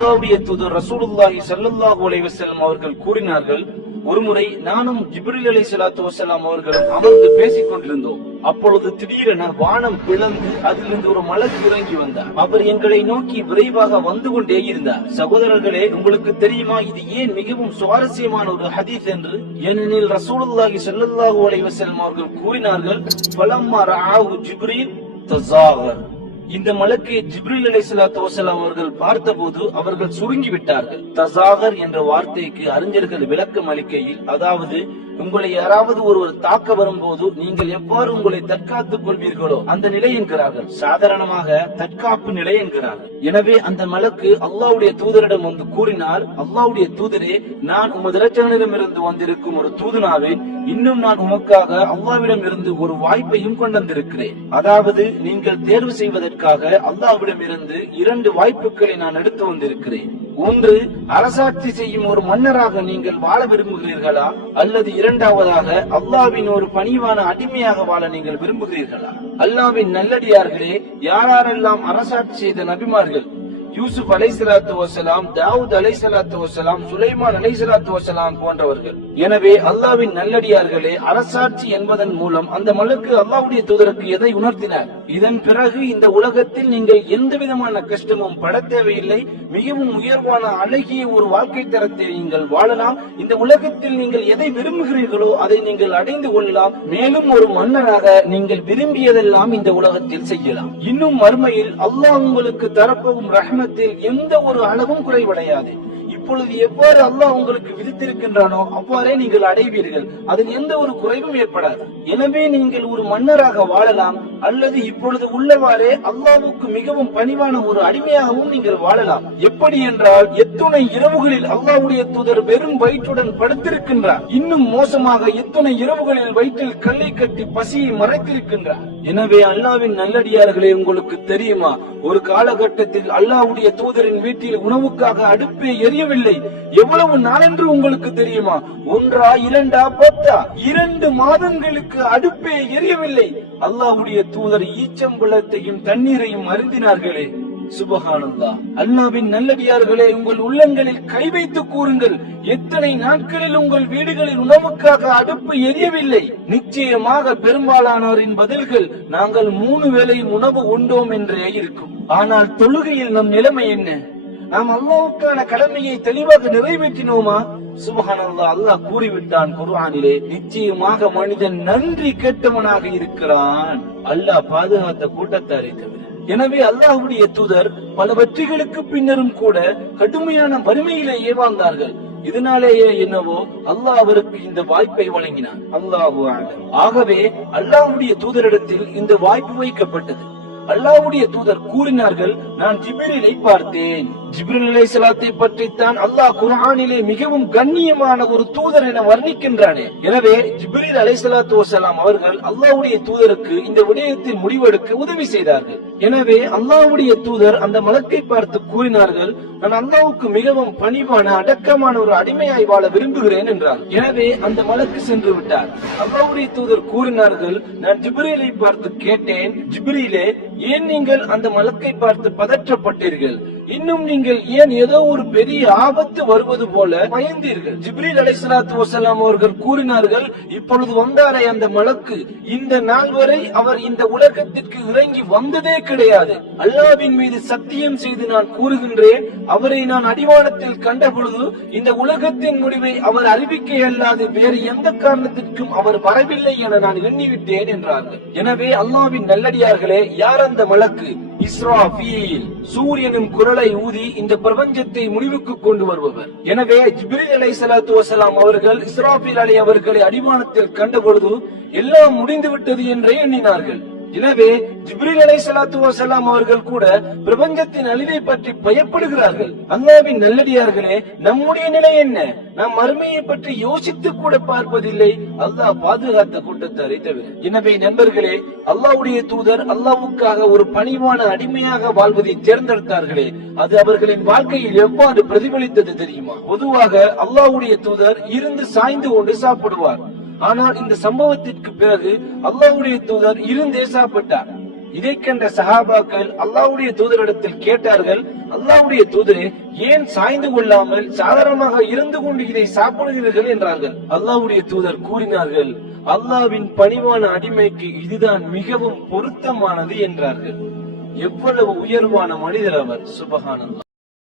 அல்லாஹ்வுடைய தூதர் ரசூலுல்லாஹி ஸல்லல்லாஹு அலைஹி வஸல்லம் அவர்கள் கூறினார்கள், ஒருமுறை நானும் ஜிப்ரீல் அலைஹிஸ்ஸலாத்து வஸலாம் அவர்களும் அமர்ந்து பேசிக் கொண்டிருந்தோம். அப்பொழுது திடீரென வானம் பிளந்து அதிலிருந்து ஒரு மலக்கு இறங்கி வந்தார். அவர் எங்களை நோக்கி விரைவாக வந்து கொண்டே இருந்தார். சகோதரர்களே, உங்களுக்கு தெரியுமா இது ஏன் மிகவும் சுவாரஸ்யமான ஒரு ஹதீஸ் என்று? ஏனெனில் ரசூலுல்லாஹி ஸல்லல்லாஹு அலைஹி வஸல்லம் அவர்கள் கூறினார்கள், ஃபலம்மா ரஆஹு ஜிப்ரீல் தஸாகர். இந்த மலக்கை ஜிப்ரீல் அலைஹிஸ்ஸலாத்து வஸலாம் அவர்கள் பார்த்தபோது அவர்கள் சுருங்கி விட்டார்கள். தஸாகர் என்ற வார்த்தைக்கு அறிஞர்கள் விளக்கம் அளிக்கையில், அதாவது உங்களை யாராவது ஒருவர் தாக்க வரும்போது நீங்கள் எவ்வாறு உங்களை தற்காத்துக் கொள்வீர்களோ அந்த நிலை என்கிறார்கள். சாதாரணமாக தற்காப்பு நிலை என்கிறார்கள். எனவே அந்த மலக்கு அல்லாஹ்வுடைய தூதரிடம் வந்து கூறினார், அல்லாஹ்வுடைய தூதரே, நான் உமது இரட்சகனிடமிருந்து வந்திருக்கும் ஒரு தூதனாவேன். இன்னும் நான் உமக்காக அல்லாஹ்விடம் இருந்து ஒரு வாய்ப்பையும் கொண்டு வந்திருக்கிறேன். அதாவது நீங்கள் தேர்வு செய்வதற்காக அல்லாஹ்விடம் இருந்து 2 வாய்ப்புகளை நான் எடுத்து வந்திருக்கிறேன். ஒன்று, அரசாட்சி செய்யும் ஒரு மன்னராக நீங்கள் வாழ விரும்புகிறீர்களா? அல்லது இரண்டாவதாக அல்லாஹ்வின் ஒரு பணிவான அடிமையாக வாழ நீங்கள் விரும்புகிறீர்களா? அல்லாஹ்வின் நல்லடியார்களே, யாரெல்லாம் அரசாட்சி செய்த நபிமார்கள், யூசுப் அலைஹிஸ்ஸலாத்து வஸலாம், தாவூத் அலைஹிஸ்ஸலாத்து வஸலாம், சுலைமான் அலைஹிஸ்ஸலாத்து வஸலாம் போன்றவர்கள். எனவே அல்லாஹ்வின் நல்லடியார்களே, அரசாட்சி என்பதன் மூலம் அந்த மலக்கு அல்லாஹ்வுடைய தூதருக்கு எதை உணர்த்தினார்? இதன் பிறகு இந்த உலகத்தில் நீங்கள் எந்த விதமான கஷ்டமும் பட தேவையில்லை. மிகவும் உயர்வான அழகிய ஒரு வாழ்க்கை தரத்தை நீங்கள் வாழலாம். இந்த உலகத்தில் நீங்கள் எதை விரும்புகிறீர்களோ அதை நீங்கள் அடைந்து கொள்ளலாம். மேலும் ஒரு மன்னராக நீங்கள் விரும்பியதெல்லாம் இந்த உலகத்தில் செய்யலாம். இன்னும் மறுமையில் அல்லாஹ் உங்களுக்கு தரப்போகும் ரஹ்மத்தில் எந்த ஒரு அளவும் குறைவடையாது. இப்பொழுது எவ்வாறு அல்லாஹ் உங்களுக்கு விதித்திருக்கின்றானோ அவ்வாறே நீங்கள் அடைவீர்கள். அதில் எந்த ஒரு குறைவும் ஏற்படாது. எனவே நீங்கள் ஒரு மன்னராக வாழலாம், அல்லது இப்பொழுது உள்ளவாறே அல்லாஹ்வுக்கு மிகவும் பணிவான ஒரு அடிமையாகவும் நீங்கள் வாழலாம். எப்படி என்றால், எத்துணை இரவுகளில் அல்லாஹ்வுடைய தூதர் வெறும் வயிற்றுடன் படுத்திருக்கின்றார். இன்னும் மோசமாக எத்துணை இரவுகளில் வயிற்றில் கல்லை கட்டி பசியை மறைத்திருக்கின்றார். எனவே அல்லாஹ்வின் நல்லடியார்களே, உங்களுக்கு தெரியுமா, ஒரு காலகட்டத்தில் அல்லாஹ்வுடைய தூதரின் வீட்டில் உணவுக்காக அடுப்பே எரியவில்லை. எவ்வளவு நாளென்று உங்களுக்கு தெரியுமா? 1, 2, 10 2 மாதங்களுக்கு அடுப்பே எரியவில்லை. அல்லாஹ்வுடைய தூதர் ஈச்சம்பழத்தையும் தண்ணீரையும் அருந்தினார்களே. சுபஹானல்லாஹ். அல்லாஹ்வின் நல்லடியார்களே, உங்கள் உள்ளங்களில் கை வைத்து கூறுங்கள், எத்தனை நாட்களில் உங்கள் வீடுகளில் உணவுக்காக அடுப்பு எரியவில்லை? நிச்சயமாக பெரும்பாலானோரின் பதில்கள், நாங்கள் 3 வேளையும் உணவு உண்டோம் என்றே இருக்கும். ஆனால் தொழுகையில் நம் நிலைமை என்ன? நாம் அல்லாஹ்வுக்கான கடமையை தெளிவாக நிறைவேற்றினோமா? சுப்ஹானல்லாஹ். அல்லாஹ் கூறிவிட்டான் குர்ஆனிலே, நிச்சயமாக மனிதன் நன்றி கெட்டவனாக இருக்கிறான். அல்லாஹ் பாதுகாத்த கூட்டத்தாரை தவிர. எனவே அல்லாஹ்வுடைய தூதர் பல வெற்றிகளுக்கு பின்னரும் கூட கடுமையான வறுமையிலேயே வாழ்ந்தார்கள். இதனாலேயே என்னவோ அல்லாஹ் அவருக்கு இந்த வாய்ப்பை வழங்கினான். அல்லாஹு அலம். ஆகவே அல்லாஹ்வுடைய தூதரிடத்தில் இந்த வாய்ப்பு வைக்கப்பட்டது. அல்லாஹ்வுடைய தூதர் கூறினார்கள், நான் ஜிப்ரீலை பார்த்தேன். ஜிப்ரீல் அலைஹிஸ்ஸலாத்தை பற்றித்தான் அல்லாஹ் குர்ஆனிலே மிகவும் கண்ணியமான ஒரு தூதர் என வர்ணிக்கின்றானே. எனவே ஜிப்ரீல் அலைஹிஸ்ஸலாத்து வஸலாம் அவர்கள் அல்லாஹ்வுடைய தூதருக்கு இந்த விடயத்தில் முடிவெடுக்க உதவி செய்தார்கள். எனவே அல்லாஹ்வுடைய தூதர் அந்த மலக்கை பார்த்து கூறினார்கள், நான் அல்லாஹ்வுக்கு மிகவும் பணிவான அடக்கமான ஒரு அடிமையாய் வாழ விரும்புகிறேன் என்றார். எனவே அந்த மலக்கு சென்று விட்டார். அல்லாஹ்வுடைய தூதர் கூறினார்கள், நான் ஜிப்ரீலை பார்த்து கேட்டேன், ஜிப்ரீலே, ஏன் நீங்கள் அந்த மலக்கை பார்த்து பதற்றப்பட்டீர்கள்? இன்னும் நீங்கள் ஏன் ஏதோ ஒரு பெரிய ஆபத்து வருவது போல பயந்தீர்கள்? ஜிப்ரீல் அலைஹிஸ்ஸலாத்து வஸலாம் அவர்கள் கூறினார்கள், இப்பொழுது வந்தாரே அந்த மலக்கு, இந்த நாள் வரை அவர் இந்த உலகத்திற்கு இறங்கி வந்ததே கிடையாது. அல்லாஹ்வின் மீது சத்தியம் செய்து நான் கூறுகின்றேன், அவரை நான் அடிவானத்தில் கண்ட பொழுது இந்த உலகத்தின் முடிவை அவர் அறிவிக்க அல்லாது வேறு எந்த காரணத்திற்கும் அவர் வரவில்லை என நான் எண்ணிவிட்டேன் என்றார்கள். எனவே அல்லாஹ்வின் நல்லடியார்களே, யார் அந்த மலக்கு? இஸ்ராஃபீல். சூரியனும் குரலை ஊதி இந்த பிரபஞ்சத்தை முடிவுக்கு கொண்டு வருபவர். எனவே ஜிப்ரீல் அலைஹிஸ்ஸலாத்து வஸலாம் அவர்கள் இஸ்ராஃபீல் அலி அவர்களை அடிவானத்தில் கண்ட பொழுது எல்லாம் முடிந்து விட்டது என்றே எண்ணினார்கள். எனவே ஜிப்ரீல் அலைஹிஸ்ஸலாத்து வஸலாம் அவர்கள் கூட பிரபஞ்சத்தின் அழிவை பற்றி பயப்படுகிறார்கள். அல்லாஹ்வின் நல்லடியார்களே, நம்முடைய நிலை என்ன? நாம் மறுமையை பற்றி யோசித்து கூட பார்ப்பதில்லை, அல்லாஹ் பாதுகாத்த கூட்டத்தாரை தவிர. எனவே நண்பர்களே, அல்லாஹ்வுடைய தூதர் அல்லாஹ்வுக்காக ஒரு பணிவான அடிமையாக வாழ்வதை தேர்ந்தெடுத்தார்களே, அது அவர்களின் வாழ்க்கையில் எவ்வாறு பிரதிபலித்தது தெரியுமா? பொதுவாக அல்லாஹ்வுடைய தூதர் இருந்து சாய்ந்து கொண்டு சாப்பிடுவார். ஆனால் இந்த சம்பவத்திற்கு பிறகு அல்லாஹ்வுடைய தூதர் இருந்தே சாப்பிட்டார். இதை கண்ட சஹாபாக்கள் அல்லாஹ்வுடைய தூதரிடத்தில் கேட்டார்கள், அல்லாஹ்வுடைய தூதரே, ஏன் சாய்ந்து கொள்ளாமல் சாதாரணமாக இருந்து கொண்டு இதை சாப்பிடுகிறீர்கள் என்றார்கள். அல்லாஹ்வுடைய தூதர் கூறினார்கள், அல்லாஹ்வின் பணிவான அடிமைக்கு இதுதான் மிகவும் பொருத்தமானது என்றார்கள். எவ்வளவு உயர்வான மனிதர் அவர்! சுப்ஹானல்லாஹ்.